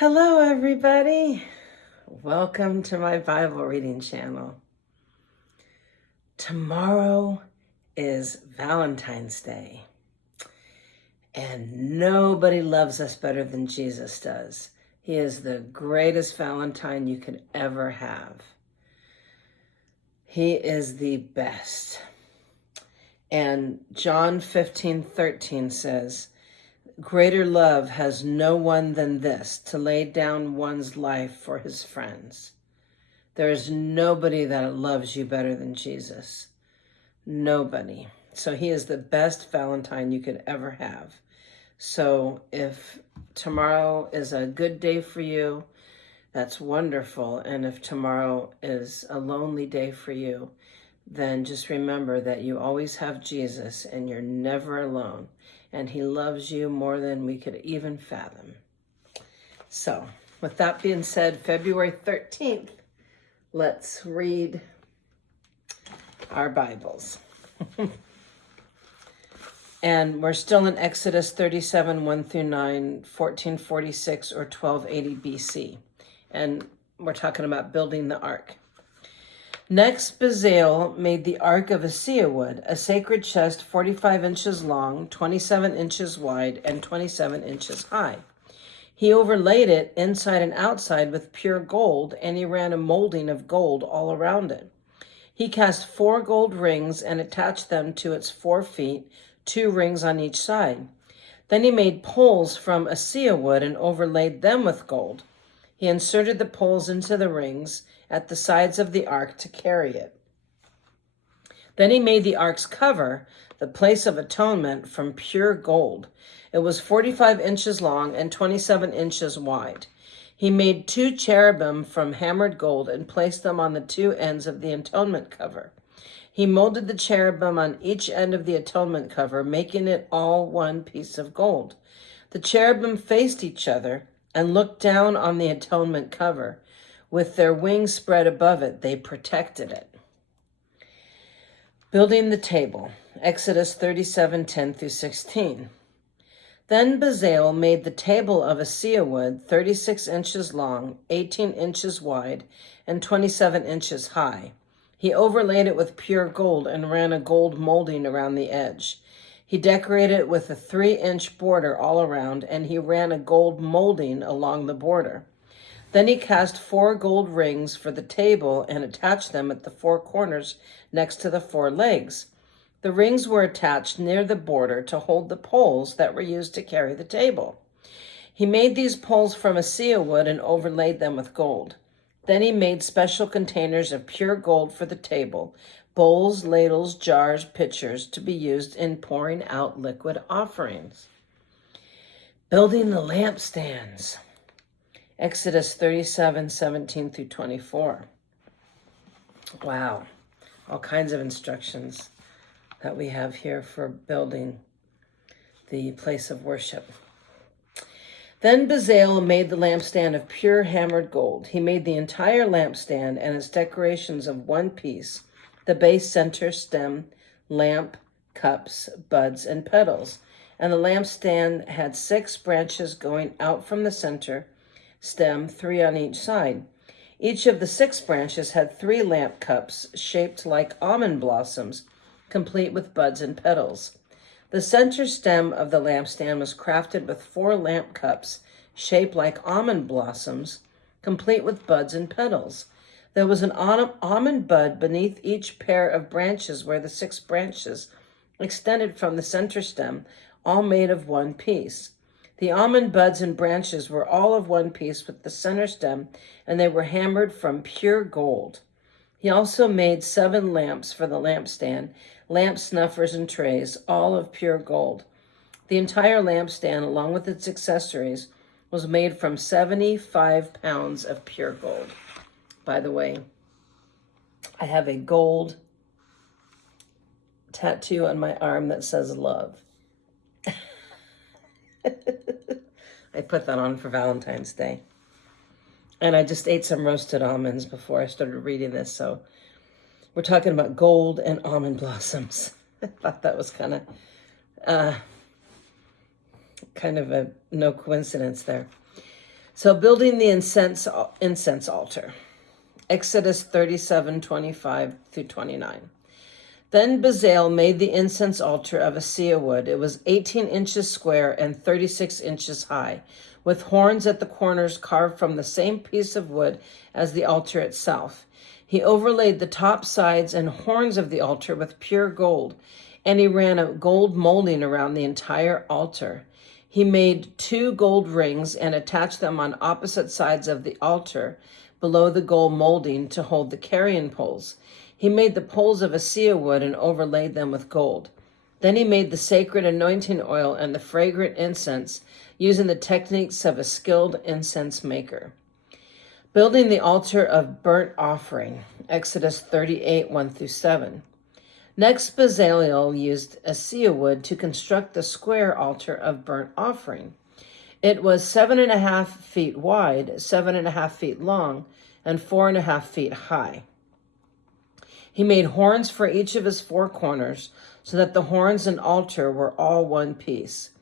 Hello, everybody. Welcome to my Bible reading channel. Tomorrow is Valentine's Day, and nobody loves us better than Jesus does. He is the greatest Valentine you could ever have. He is the best. And John 15:13 says, "Greater love has no one than this, to lay down one's life for his friends." There is nobody that loves you better than Jesus. Nobody. So he is the best Valentine you could ever have. So if tomorrow is a good day for you, that's wonderful. And if tomorrow is a lonely day for you, then just remember that you always have Jesus and you're never alone. And he loves you more than we could even fathom. So, with that being said, February 13th, let's read our Bibles. And we're still in Exodus 37, 1 through 9, 1446 or 1280 BC. And we're talking about building the ark. Next, Bezalel made the ark of acacia wood, a sacred chest 45 inches long, 27 inches wide, and 27 inches high. He overlaid it inside and outside with pure gold, and he ran a molding of gold all around it. He cast 4 gold rings and attached them to its 4 feet, 2 rings on each side. Then he made poles from acacia wood and overlaid them with gold. He inserted the poles into the rings at the sides of the ark to carry it. Then he made the ark's cover, the place of atonement, from pure gold. It was 45 inches long and 27 inches wide. He made 2 cherubim from hammered gold and placed them on the 2 ends of the atonement cover. He molded the cherubim on each end of the atonement cover, making it all one piece of gold. The cherubim faced each other and looked down on the atonement cover. With their wings spread above it, they protected it. Building the table, Exodus 37, 10 through 16. Then Bezalel made the table of acacia wood, 36 inches long, 18 inches wide, and 27 inches high. He overlaid it with pure gold and ran a gold molding around the edge. He decorated it with a 3-inch border all around, and he ran a gold molding along the border. Then he cast 4 gold rings for the table and attached them at the 4 corners next to the 4 legs. The rings were attached near the border to hold the poles that were used to carry the table. He made these poles from acacia wood and overlaid them with gold. Then he made special containers of pure gold for the table, bowls, ladles, jars, pitchers, to be used in pouring out liquid offerings. Building the lampstands. Exodus 37, 17 through 24. Wow, all kinds of instructions that we have here for building the place of worship. Then Bezalel made the lampstand of pure hammered gold. He made the entire lampstand and its decorations of one piece, the base, center, stem, lamp, cups, buds, and petals. And the lampstand had 6 branches going out from the center stem, 3 on each side. Each of the 6 branches had 3 lamp cups shaped like almond blossoms, complete with buds and petals. The center stem of the lampstand was crafted with 4 lamp cups shaped like almond blossoms, complete with buds and petals. There was an almond bud beneath each pair of branches where the 6 branches extended from the center stem, all made of one piece. The almond buds and branches were all of one piece with the center stem, and they were hammered from pure gold. He also made 7 lamps for the lampstand, lamp snuffers and trays, all of pure gold. The entire lampstand, along with its accessories, was made from 75 pounds of pure gold. By the way, I have a gold tattoo on my arm that says love. I put that on for Valentine's Day. And I just ate some roasted almonds before I started reading this. So we're talking about gold and almond blossoms. I thought that was kind of a no coincidence there. So building the incense altar, Exodus 37:25 through 29. Then Bezalel made the incense altar of acacia wood. It was 18 inches square and 36 inches high, with horns at the corners carved from the same piece of wood as the altar itself. He overlaid the top, sides, and horns of the altar with pure gold, and he ran a gold molding around the entire altar. He made 2 gold rings and attached them on opposite sides of the altar below the gold molding to hold the carrying poles. He made the poles of acacia wood and overlaid them with gold. Then he made the sacred anointing oil and the fragrant incense using the techniques of a skilled incense maker. Building the altar of burnt offering, Exodus 38:1 through 7. Next, Bezalel used acacia wood to construct the square altar of burnt offering. It was 7.5 feet wide, 7.5 feet long, and 4.5 feet high. He made horns for each of his 4 corners so that the horns and altar were all one piece.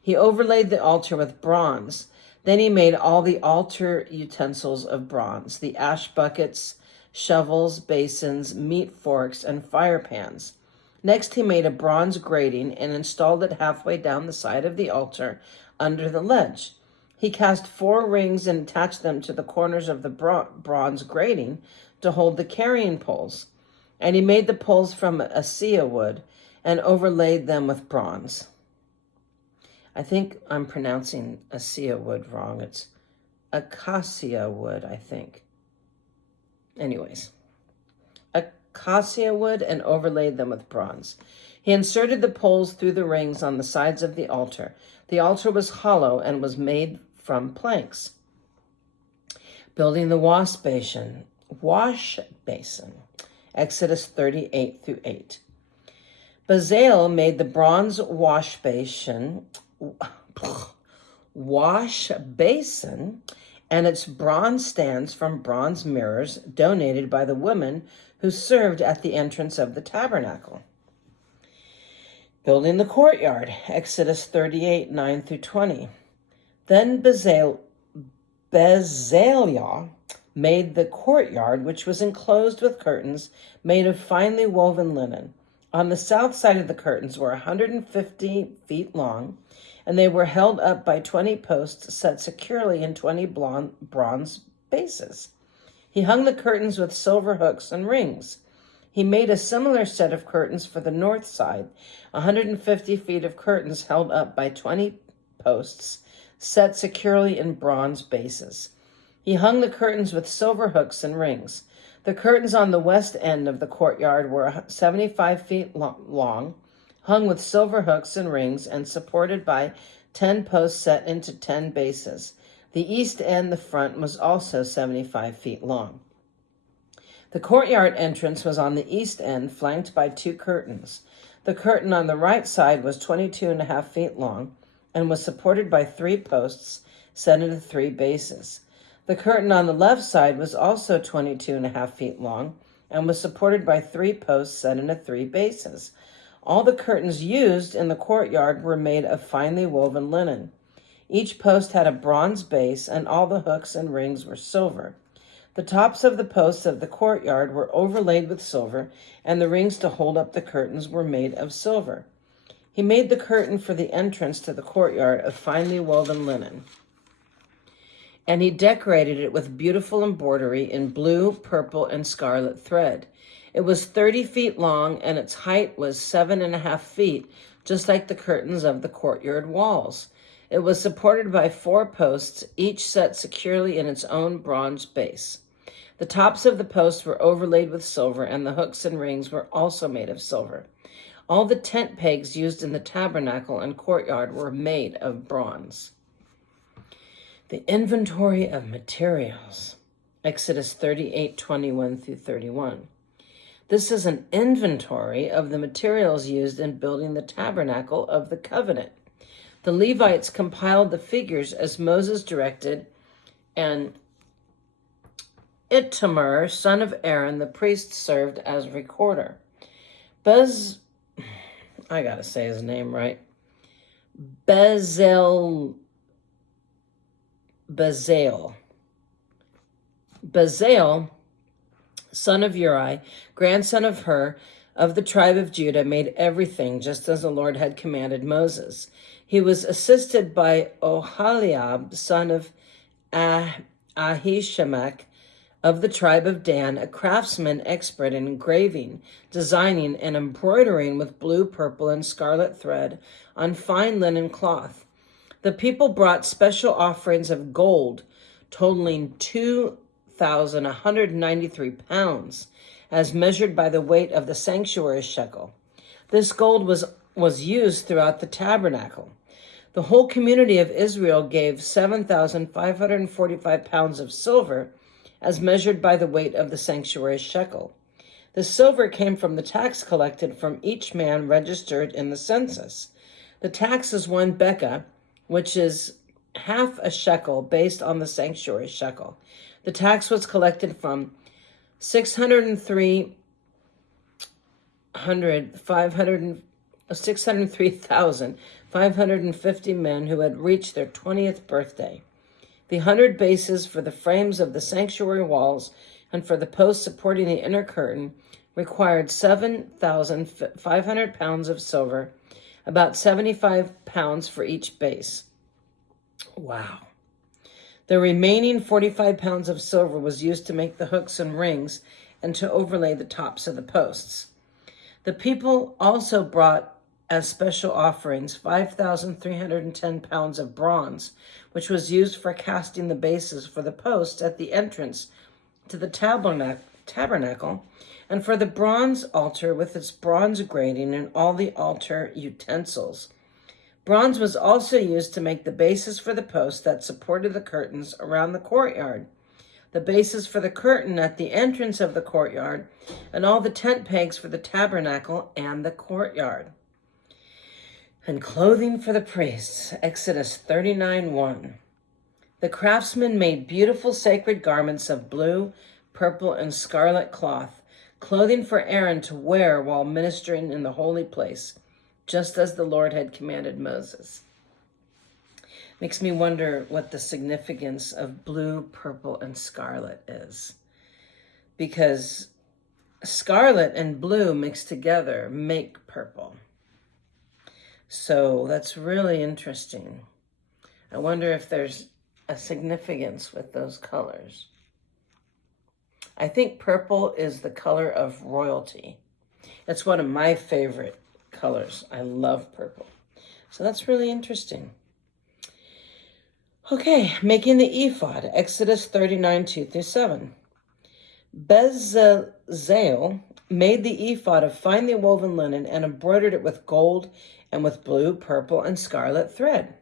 He overlaid the altar with bronze. Then he made all the altar utensils of bronze, the ash buckets, shovels, basins, meat forks, and fire pans. Next, he made a bronze grating and installed it halfway down the side of the altar under the ledge. He cast 4 rings and attached them to the corners of the bronze grating to hold the carrying poles. And he made the poles from acacia wood and overlaid them with bronze. I think I'm pronouncing acacia wood wrong. It's acacia wood, I think. Anyways, acacia wood and overlaid them with bronze. He inserted the poles through the rings on the sides of the altar. The altar was hollow and was made from planks. Building the wash basin, Exodus 38 through 8. Bezalel made the bronze wash basin and its bronze stands from bronze mirrors donated by the women who served at the entrance of the tabernacle. Building the courtyard, Exodus 38:9 through 20. Then Bezalel made the courtyard, which was enclosed with curtains made of finely woven linen. On the south side of the curtains were 150 feet long, and they were held up by 20 posts set securely in 20 bronze bases. He hung the curtains with silver hooks and rings. He made a similar set of curtains for the north side, 150 feet of curtains held up by 20 posts set securely in bronze bases. He hung the curtains with silver hooks and rings. The curtains on the west end of the courtyard were 75 feet long, hung with silver hooks and rings, and supported by 10 posts set into 10 bases. The east end, the front, was also 75 feet long. The courtyard entrance was on the east end, flanked by 2 curtains. The curtain on the right side was 22.5 feet long and was supported by 3 posts set into 3 bases. The curtain on the left side was also 22.5 feet long and was supported by 3 posts set into 3 bases. All the curtains used in the courtyard were made of finely woven linen. Each post had a bronze base, and all the hooks and rings were silver. The tops of the posts of the courtyard were overlaid with silver, and the rings to hold up the curtains were made of silver. He made the curtain for the entrance to the courtyard of finely woven linen, and he decorated it with beautiful embroidery in blue, purple, and scarlet thread. It was 30 feet long, and its height was 7.5 feet, just like the curtains of the courtyard walls. It was supported by 4 posts, each set securely in its own bronze base. The tops of the posts were overlaid with silver, and the hooks and rings were also made of silver. All the tent pegs used in the tabernacle and courtyard were made of bronze. The inventory of materials, Exodus 38:21 through 31. This is an inventory of the materials used in building the tabernacle of the covenant. The Levites compiled the figures as Moses directed, and Ittamar, son of Aaron, the priest, served as recorder. I gotta say his name right. Bezalel Bezalel. Bezalel, son of Uri, grandson of Hur, of the tribe of Judah, made everything just as the Lord had commanded Moses. He was assisted by Oholiab, son of Ahishamach, of the tribe of Dan, a craftsman expert in engraving, designing, and embroidering with blue, purple, and scarlet thread on fine linen cloth. The people brought special offerings of gold, totaling 2,193 pounds, as measured by the weight of the sanctuary shekel. This gold was used throughout the tabernacle. The whole community of Israel gave 7,545 pounds of silver, as measured by the weight of the sanctuary shekel. The silver came from the tax collected from each man registered in the census. The tax is 1 bekah, which is half a shekel based on the sanctuary shekel. The tax was collected from 603,550 men who had reached their 20th birthday. The 100 bases for the frames of the sanctuary walls and for the posts supporting the inner curtain required 7,500 pounds of silver, about 75 pounds for each base. Wow. The remaining 45 pounds of silver was used to make the hooks and rings and to overlay the tops of the posts. The people also brought as special offerings 5,310 pounds of bronze, which was used for casting the bases for the posts at the entrance to the tabernacle, and for the bronze altar with its bronze grating and all the altar utensils. Bronze was also used to make the bases for the posts that supported the curtains around the courtyard, the bases for the curtain at the entrance of the courtyard, and all the tent pegs for the tabernacle and the courtyard. And clothing for the priests, Exodus 39:1. The craftsmen made beautiful sacred garments of blue, purple, and scarlet cloth, clothing for Aaron to wear while ministering in the holy place, just as the Lord had commanded Moses. Makes me wonder what the significance of blue, purple, and scarlet is. Because scarlet and blue mixed together make purple. So that's really interesting. I wonder if there's a significance with those colors. I think purple is the color of royalty. It's one of my favorite colors. I love purple. So that's really interesting. Okay, making the ephod, Exodus 39:2-7. Bezalel made the ephod of finely woven linen and embroidered it with gold and with blue, purple, and scarlet thread.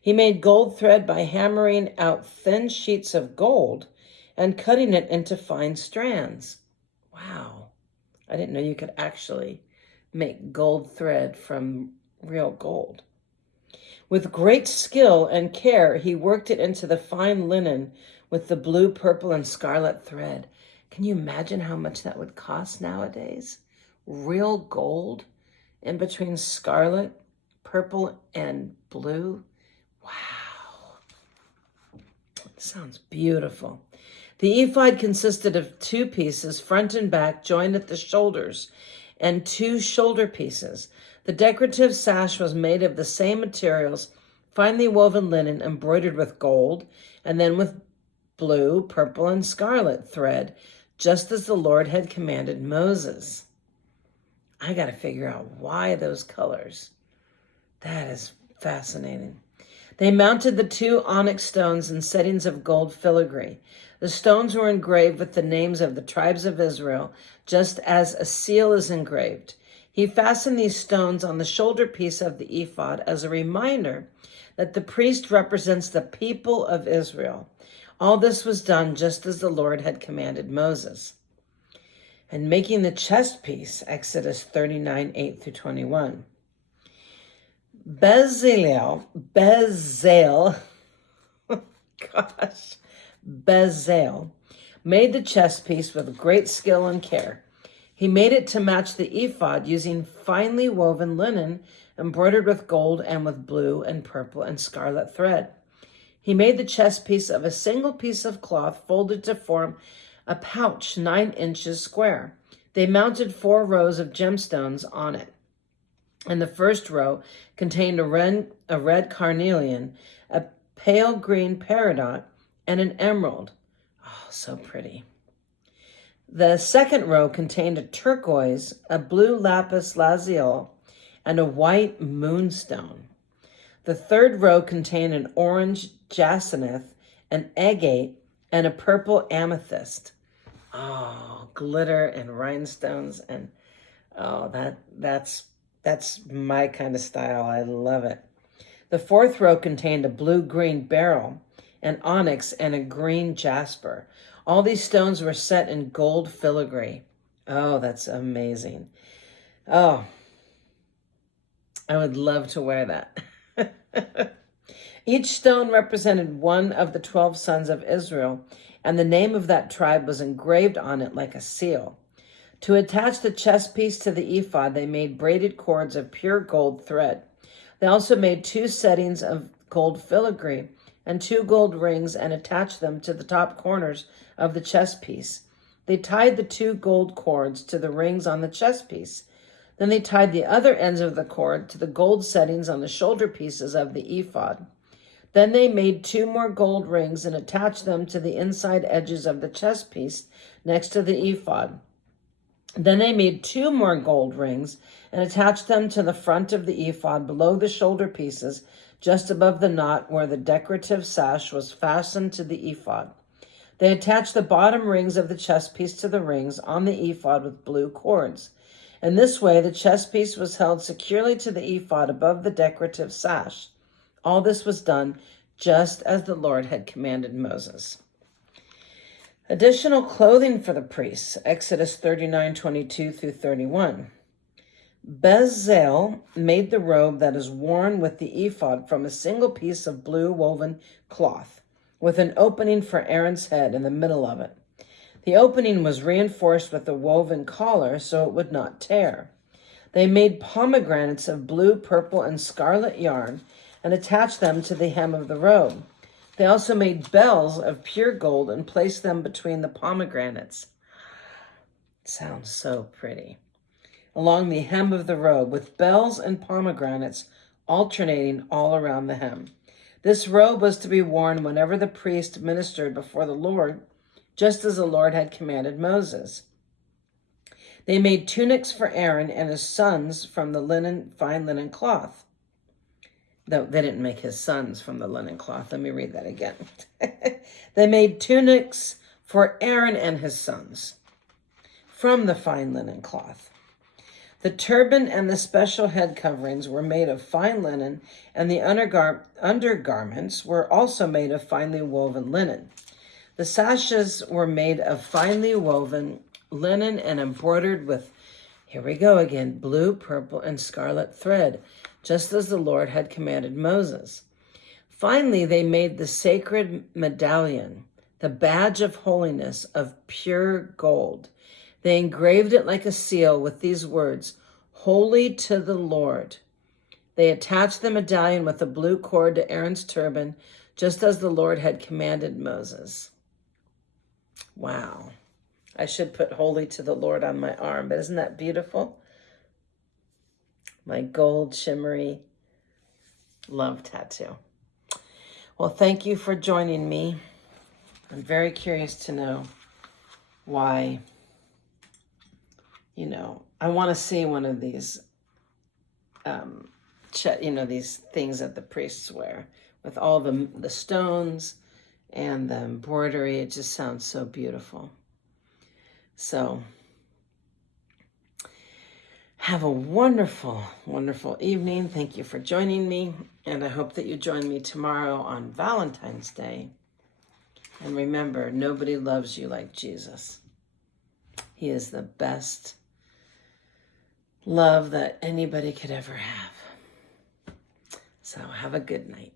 He made gold thread by hammering out thin sheets of gold and cutting it into fine strands. Wow, I didn't know you could actually make gold thread from real gold. With great skill and care, he worked it into the fine linen with the blue, purple, and scarlet thread. Can you imagine how much that would cost nowadays? Real gold in between scarlet, purple, and blue. Wow. Sounds beautiful. The ephod consisted of 2 pieces, front and back, joined at the shoulders, and 2 shoulder pieces. The decorative sash was made of the same materials, finely woven linen embroidered with gold, and then with blue, purple, and scarlet thread, just as the Lord had commanded Moses. I got to figure out why those colors. That is fascinating. They mounted the 2 onyx stones in settings of gold filigree. The stones were engraved with the names of the tribes of Israel, just as a seal is engraved. He fastened these stones on the shoulder piece of the ephod as a reminder that the priest represents the people of Israel. All this was done just as the Lord had commanded Moses. And making the chest piece, Exodus 39:8-21. Bezalel, made the chest piece with great skill and care. He made it to match the ephod using finely woven linen embroidered with gold and with blue and purple and scarlet thread. He made the chest piece of a single piece of cloth folded to form a pouch 9 inches square. They mounted 4 rows of gemstones on it. And the first row contained a red carnelian, a pale green peridot, and an emerald. Oh, so pretty. The second row contained a turquoise, a blue lapis lazuli, and a white moonstone. The third row contained an orange jacinth, an agate, and a purple amethyst. Oh, glitter and rhinestones, and oh, that's my kind of style. I love it. The fourth row contained a blue-green beryl, an onyx, and a green jasper. All these stones were set in gold filigree. Oh, that's amazing. Oh, I would love to wear that. Each stone represented one of the 12 sons of Israel, and the name of that tribe was engraved on it like a seal. To attach the chest piece to the ephod, they made braided cords of pure gold thread. They also made 2 settings of gold filigree and 2 gold rings and attached them to the top corners of the chest piece. They tied the 2 gold cords to the rings on the chest piece. Then they tied the other ends of the cord to the gold settings on the shoulder pieces of the ephod. Then they made 2 more gold rings and attached them to the inside edges of the chest piece next to the ephod. Then they made 2 more gold rings and attached them to the front of the ephod below the shoulder pieces, just above the knot where the decorative sash was fastened to the ephod. They attached the bottom rings of the chest piece to the rings on the ephod with blue cords. In this way, the chest piece was held securely to the ephod above the decorative sash. All this was done just as the Lord had commanded Moses. Additional clothing for the priests, Exodus 39:22 through 31. Bezalel made the robe that is worn with the ephod from a single piece of blue woven cloth, with an opening for Aaron's head in the middle of it. The opening was reinforced with a woven collar so it would not tear. They made pomegranates of blue, purple, and scarlet yarn and attached them to the hem of the robe. They also made bells of pure gold and placed them between the pomegranates. Sounds so pretty. Along the hem of the robe, with bells and pomegranates alternating all around the hem. This robe was to be worn whenever the priest ministered before the Lord, just as the Lord had commanded Moses. They made tunics for Aaron and his sons from the fine linen cloth. No, they didn't make his sons from the linen cloth. Let me read that again. They made tunics for Aaron and his sons from the fine linen cloth. The turban and the special head coverings were made of fine linen, and the undergarments were also made of finely woven linen. The sashes were made of finely woven linen and embroidered with, here we go again, blue, purple, and scarlet thread, just as the Lord had commanded Moses. Finally, they made the sacred medallion, the badge of holiness of pure gold. They engraved it like a seal with these words, "Holy to the Lord." They attached the medallion with a blue cord to Aaron's turban, just as the Lord had commanded Moses. Wow. I should put "Holy to the Lord" on my arm, but isn't that beautiful? My gold shimmery love tattoo. Well, thank you for joining me. I'm very curious to know why, I want to see one of these, these things that the priests wear with all the stones and the embroidery. It just sounds so beautiful. So have a wonderful, wonderful evening. Thank you for joining me. And I hope that you join me tomorrow on Valentine's Day. And remember, nobody loves you like Jesus. He is the best love that anybody could ever have. So have a good night.